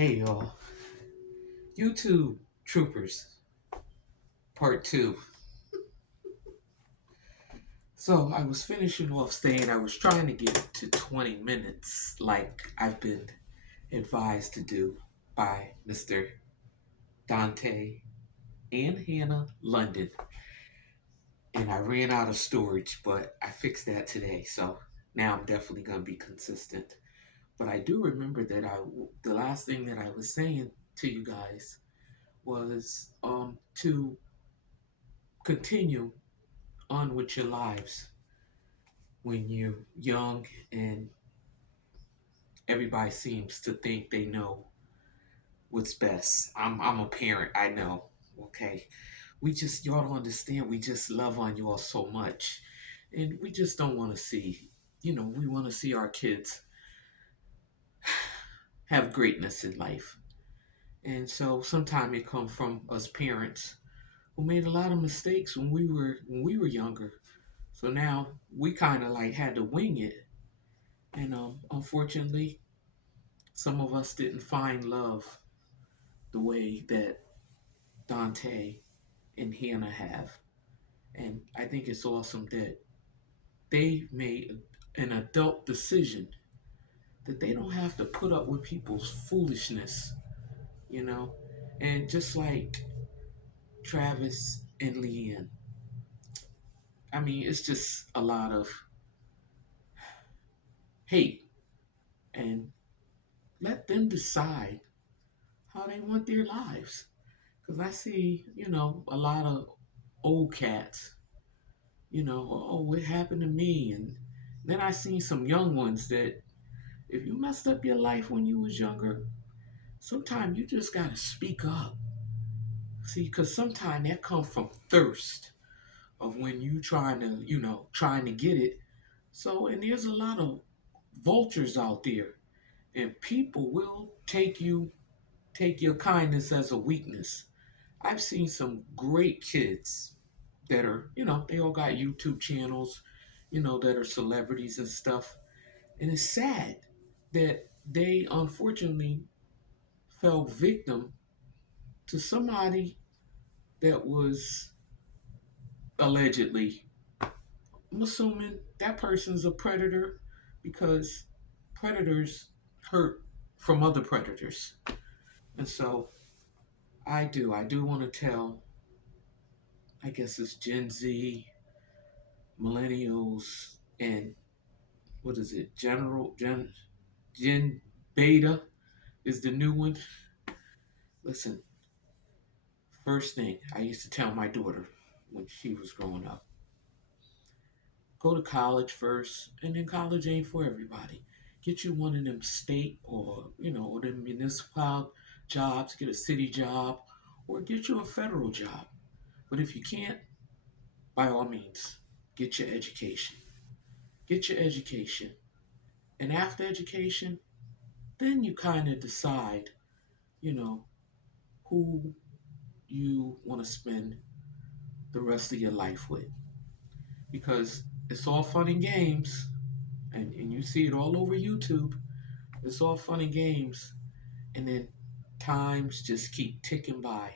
Hey y'all, YouTube Troopers Part 2. So I was finishing off saying I was trying to get to 20 minutes like I've been advised to do by Mr. Dante and Hannah London. And I ran out of storage, but I fixed that today. So now I'm definitely going to be consistent. But I do remember that the last thing that I was saying to you guys was to continue on with your lives when you're young and everybody seems to think they know what's best. I'm a parent, I know. Okay. Y'all don't understand. We just love on you all so much. And we just don't want to see, we want to see our kids have greatness in life. And so sometimes it comes from us parents who made a lot of mistakes when we were younger. So now we kind of like had to wing it. And unfortunately, some of us didn't find love the way that Dante and Hannah have. And I think it's awesome that they made an adult decision that they don't have to put up with people's foolishness, you know? And just like Travis and Leanne, I mean, it's just a lot of hate. And let them decide how they want their lives. Because I see, a lot of old cats, oh, what happened to me? And then I seen some young ones that if you messed up your life when you was younger, sometimes you just gotta speak up. See, because sometimes that comes from thirst of when you trying to get it. So, and there's a lot of vultures out there, and people will take your kindness as a weakness. I've seen some great kids that are, they all got YouTube channels, that are celebrities and stuff. And it's sad that they unfortunately fell victim to somebody that was allegedly, I'm assuming that person's a predator because predators hurt from other predators. And so I do want to tell, I guess it's Gen Z, millennials, and what is it, Gen Beta is the new one. Listen, first thing I used to tell my daughter when she was growing up, go to college first, and then college ain't for everybody. Get you one of them state or them municipal jobs, get a city job, or get you a federal job. But if you can't, by all means, get your education. Get your education. And after education, then you kind of decide, you know, who you want to spend the rest of your life with. Because it's all fun and games, and you see it all over YouTube. It's all fun and games, and then times just keep ticking by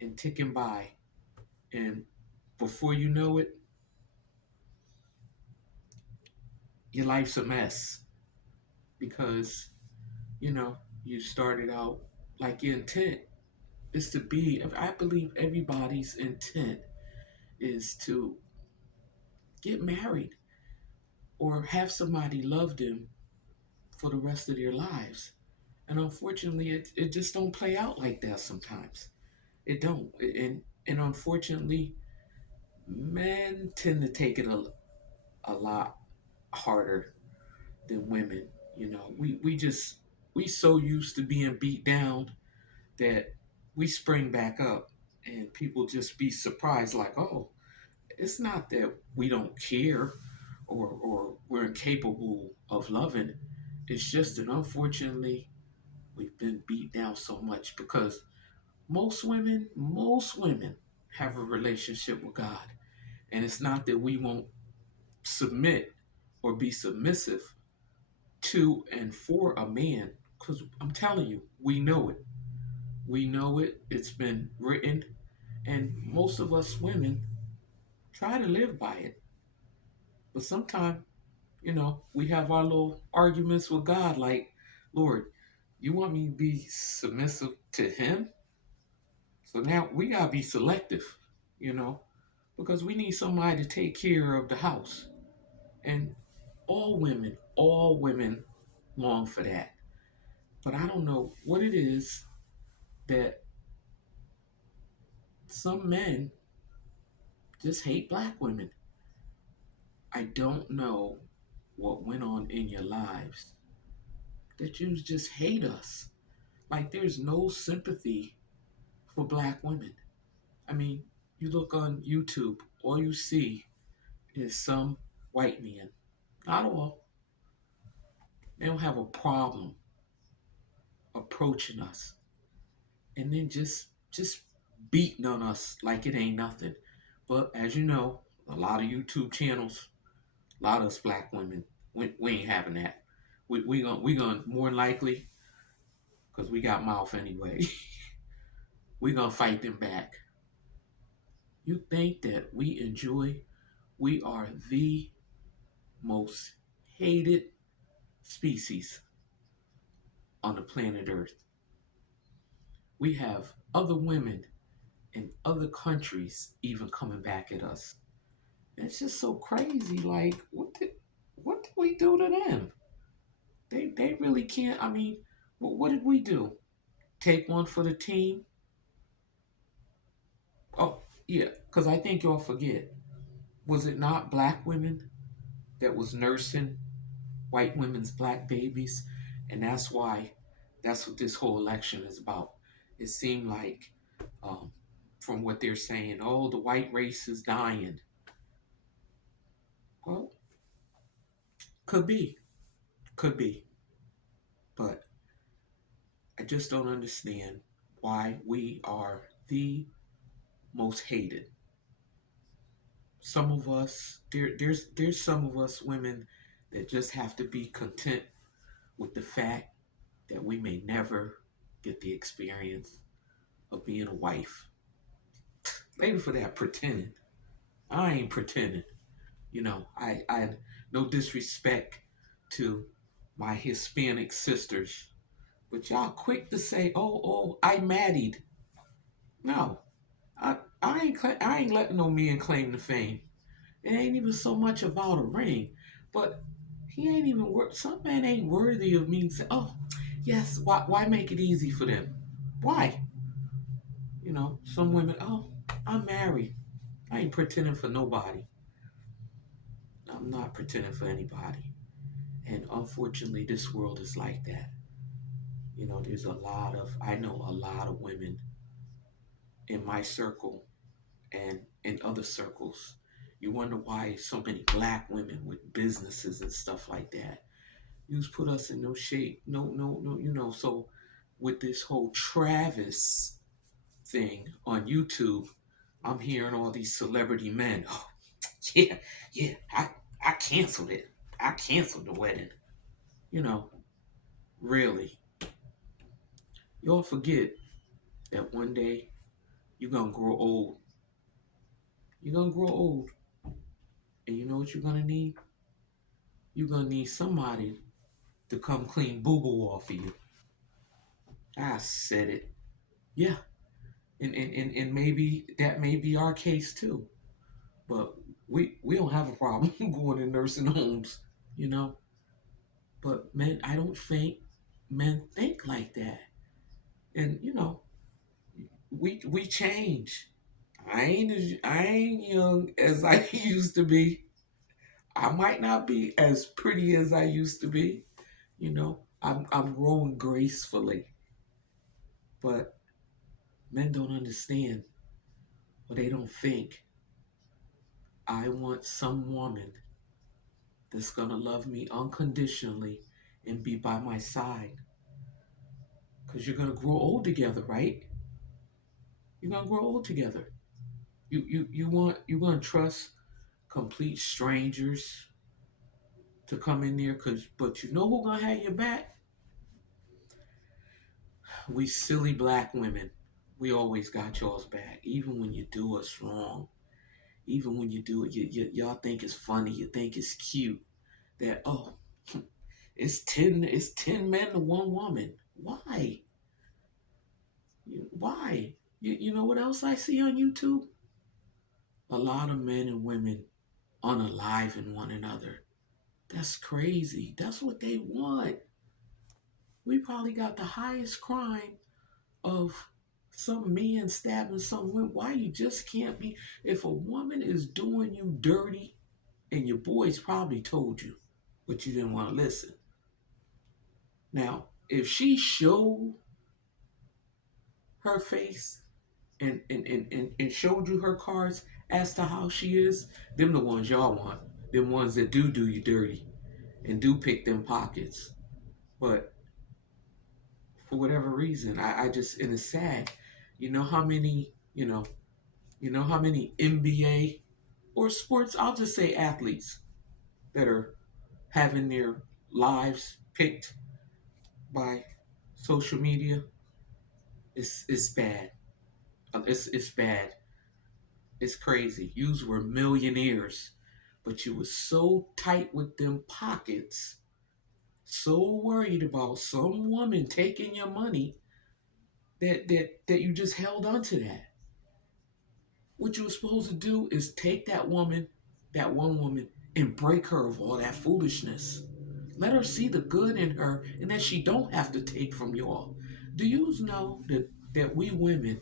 and ticking by, and before you know it, your life's a mess because you know you started out like your intent is to be. I believe everybody's intent is to get married or have somebody love them for the rest of their lives. And unfortunately, it just don't play out like that sometimes. It don't. And unfortunately, men tend to take it a lot harder than women. We so used to being beat down that we spring back up, and people just be surprised, like, oh, it's not that we don't care or we're incapable of loving. It's just that unfortunately we've been beat down so much because most women have a relationship with God. And it's not that we won't submit or be submissive to and for a man. Because I'm telling you, we know it. We know it. It's been written. And most of us women try to live by it. But sometimes, we have our little arguments with God like, Lord, you want me to be submissive to Him? So now we got to be selective, you know, because we need somebody to take care of the house. And all women long for that. But I don't know what it is that some men just hate black women. I don't know what went on in your lives that you just hate us. Like there's no sympathy for black women. I mean, you look on YouTube, all you see is some white men. Not all. They don't have a problem approaching us and then just beating on us like it ain't nothing. But as you know, a lot of YouTube channels, a lot of us black women, we ain't having that. We gonna more than likely, because we got mouth anyway. We gonna fight them back. You think that we are the most hated species on the planet Earth. We have other women in other countries even coming back at us. It's just so crazy. Like, what did we do to them? They really can't. I mean, what did we do? Take one for the team? Oh yeah, because I think y'all forget. Was it not black women that was nursing white women's black babies? And that's what this whole election is about. It seemed like, um, from what they're saying, oh, the white race is dying. Well, could be, could be, but I just don't understand why we are the most hated. Some of us, there's some of us women that just have to be content with the fact that we may never get the experience of being a wife. Later for that pretending. I ain't pretending. I no disrespect to my Hispanic sisters, but y'all quick to say, "Oh, I married." No, I ain't letting no man claim the fame. It ain't even so much about a ring, but he ain't even worth. Some man ain't worthy of me saying, "Oh, yes." Why make it easy for them? Why? Some women. Oh, I'm married. I ain't pretending for nobody. I'm not pretending for anybody. And unfortunately, this world is like that. I know a lot of women in my circle and in other circles. You wonder why so many black women with businesses and stuff like that. You just put us in no shape. No, no, no, so with this whole Travis thing on YouTube, I'm hearing all these celebrity men. Oh, yeah, yeah, I canceled it. I canceled the wedding. You know, really. Y'all forget that one day you're gonna grow old. You're gonna grow old. And you know what you're gonna need? You're gonna need somebody to come clean boo boo off of you. I said it. Yeah. And maybe that may be our case too. But we don't have a problem going in nursing homes, you know. But men, I don't think men think like that. And we change. I ain't young as I used to be. I might not be as pretty as I used to be. I'm growing gracefully. But men don't understand, or they don't think. I want some woman that's gonna love me unconditionally and be by my side. Cause you're gonna grow old together, right? You're gonna grow old together. You're gonna trust complete strangers to come in there, but you know who gonna have your back? We silly black women, we always got y'all's back, even when you do us wrong. Even when you do it, y'all think it's funny, you think it's cute. That it's ten men to one woman. Why? Why? You know what else I see on YouTube? A lot of men and women unaliving one another. That's crazy. That's what they want. We probably got the highest crime of some man stabbing some woman. Why you just can't be? If a woman is doing you dirty, and your boys probably told you, but you didn't want to listen. Now, if she showed her face and showed you her cards as to how she is, them the ones y'all want. Them ones that do you dirty and do pick them pockets. But for whatever reason, I just, and it's sad. You know how many, you know how many NBA or sports, I'll just say athletes that are having their lives picked by social media. It's bad. It's bad. It's crazy. Yous were millionaires, but you was so tight with them pockets, so worried about some woman taking your money that you just held on to that. What you were supposed to do is take that woman, that one woman, and break her of all that foolishness. Let her see the good in her, and that she don't have to take from y'all. Do you know that we women,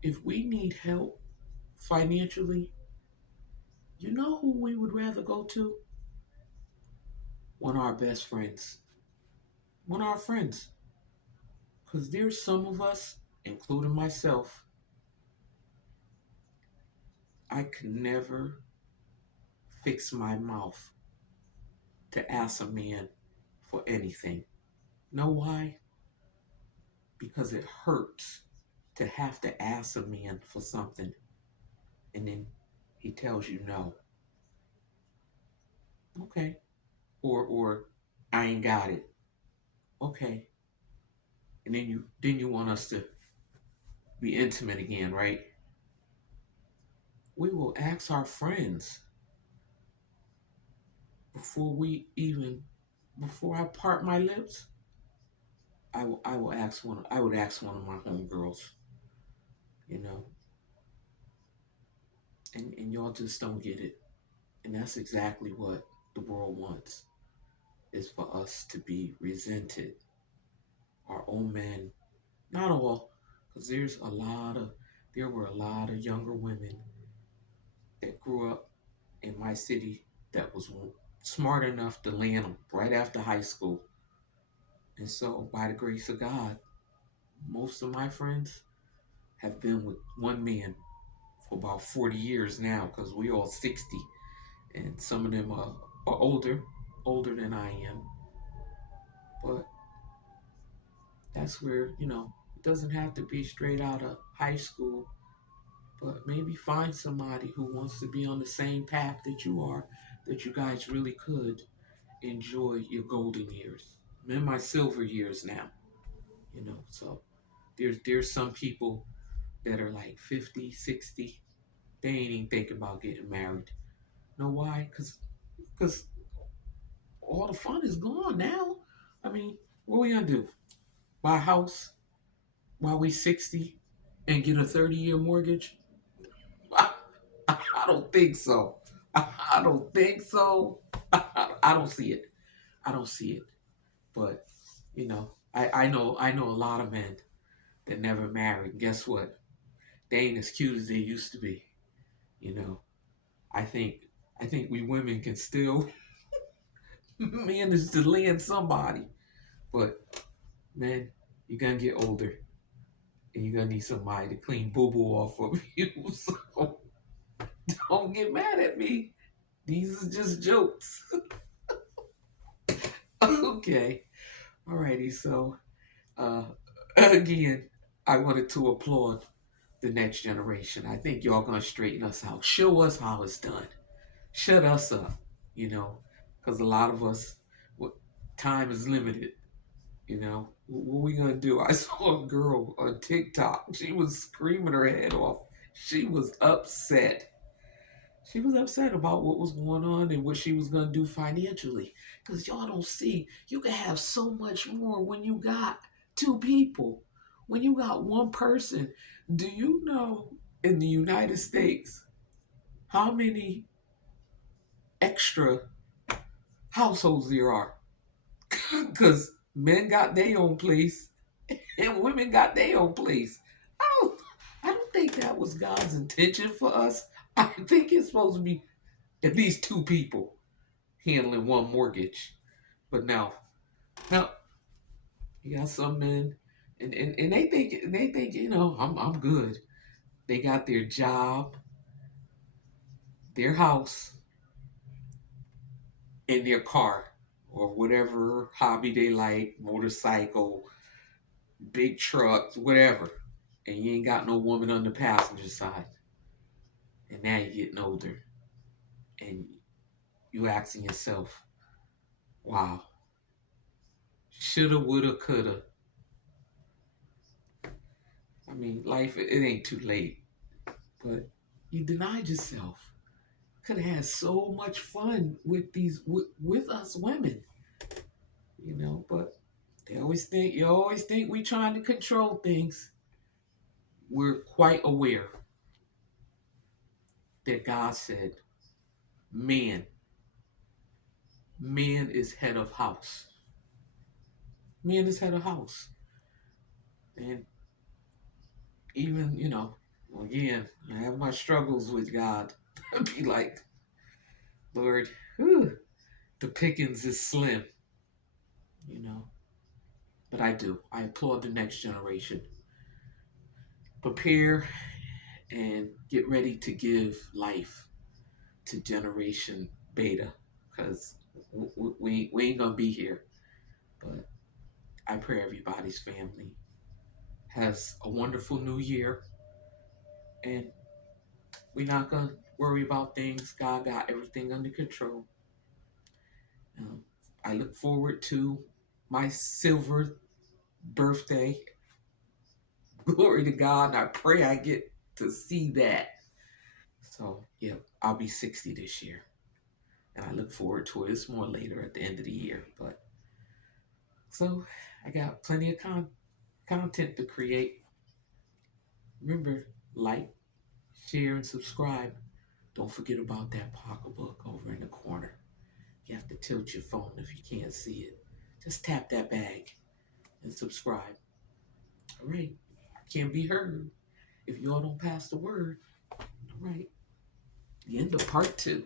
if we need help financially, you know who we would rather go to? One of our best friends. One of our friends. Because there's some of us, including myself, I could never fix my mouth to ask a man for anything. Know why? Because it hurts to have to ask a man for something and then he tells you no. Okay. Or I ain't got it. Okay. And then you want us to be intimate again, right? We will ask our friends before we even before I part my lips. I would ask one of my homegirls, you know, and y'all just don't get it. And that's exactly what the world wants, is for us to be resented. Our own men, not all, because there were a lot of younger women that grew up in my city that was smart enough to land them right after high school. And so, by the grace of God, most of my friends have been with one man for about 40 years now, because we all 60. And some of them are older than I am. But that's where, it doesn't have to be straight out of high school, but maybe find somebody who wants to be on the same path that you are, that you guys really could enjoy your golden years. I'm in my silver years now, so there's some people that are like 50, 60. They ain't even thinking about getting married. Know why? Because all the fun is gone now. I mean, what we gonna do? Buy a house while we 60 and get a 30-year mortgage? I don't think so. I don't think so. I don't see it. I don't see it. But I know a lot of men that never married. Guess what? They ain't as cute as they used to be. You know, I think I think we women can still manage to land somebody. But man, you're gonna get older and you're gonna need somebody to clean boo boo off of you. So don't get mad at me. These are just jokes. Okay. Alrighty, so uh again, I wanted to applaud the next generation. I think y'all gonna straighten us out. Show us how it's done. Shut us up, because a lot of us, time is limited, you know. What we gonna do? I saw a girl on TikTok. She was screaming her head off. She was upset. She was upset about what was going on and what she was gonna do financially. Cause y'all don't see you can have so much more when you got two people. When you got one person, do you know in the United States how many extra households there are? Cause men got their own place and women got their own place. don't, I don't think that was God's intention for us. I think it's supposed to be at least two people handling one mortgage. But now you got some men, and they think I'm good. They got their job, their house, and their car, or whatever hobby they like, motorcycle, big trucks, whatever. And you ain't got no woman on the passenger side. And now you're getting older, and you asking yourself, wow, shoulda, woulda, coulda. I mean, life, it ain't too late, but you denied yourself. Could have had so much fun with with us women, but you always think we trying to control things. We're quite aware that God said, man, man is head of house. Man is head of house. And even, again, I have my struggles with God. I'd be like, Lord, whew, the pickings is slim, you know. But I do. I applaud the next generation. Prepare and get ready to give life to Generation Beta, because we ain't going to be here. But I pray everybody's family has a wonderful new year, and we're not going to worry about things. God got everything under control. Um, I look forward to my silver birthday. Glory to God. And I pray I get to see that. So, yeah, I'll be 60 this year. And I look forward to it. It's more later at the end of the year. But so I got plenty of content to create. Remember, like, share, and subscribe. Don't forget about that pocketbook over in the corner. You have to tilt your phone if you can't see it. Just tap that bag and subscribe. All right. Can be heard if y'all don't pass the word. All right. The end of part 2.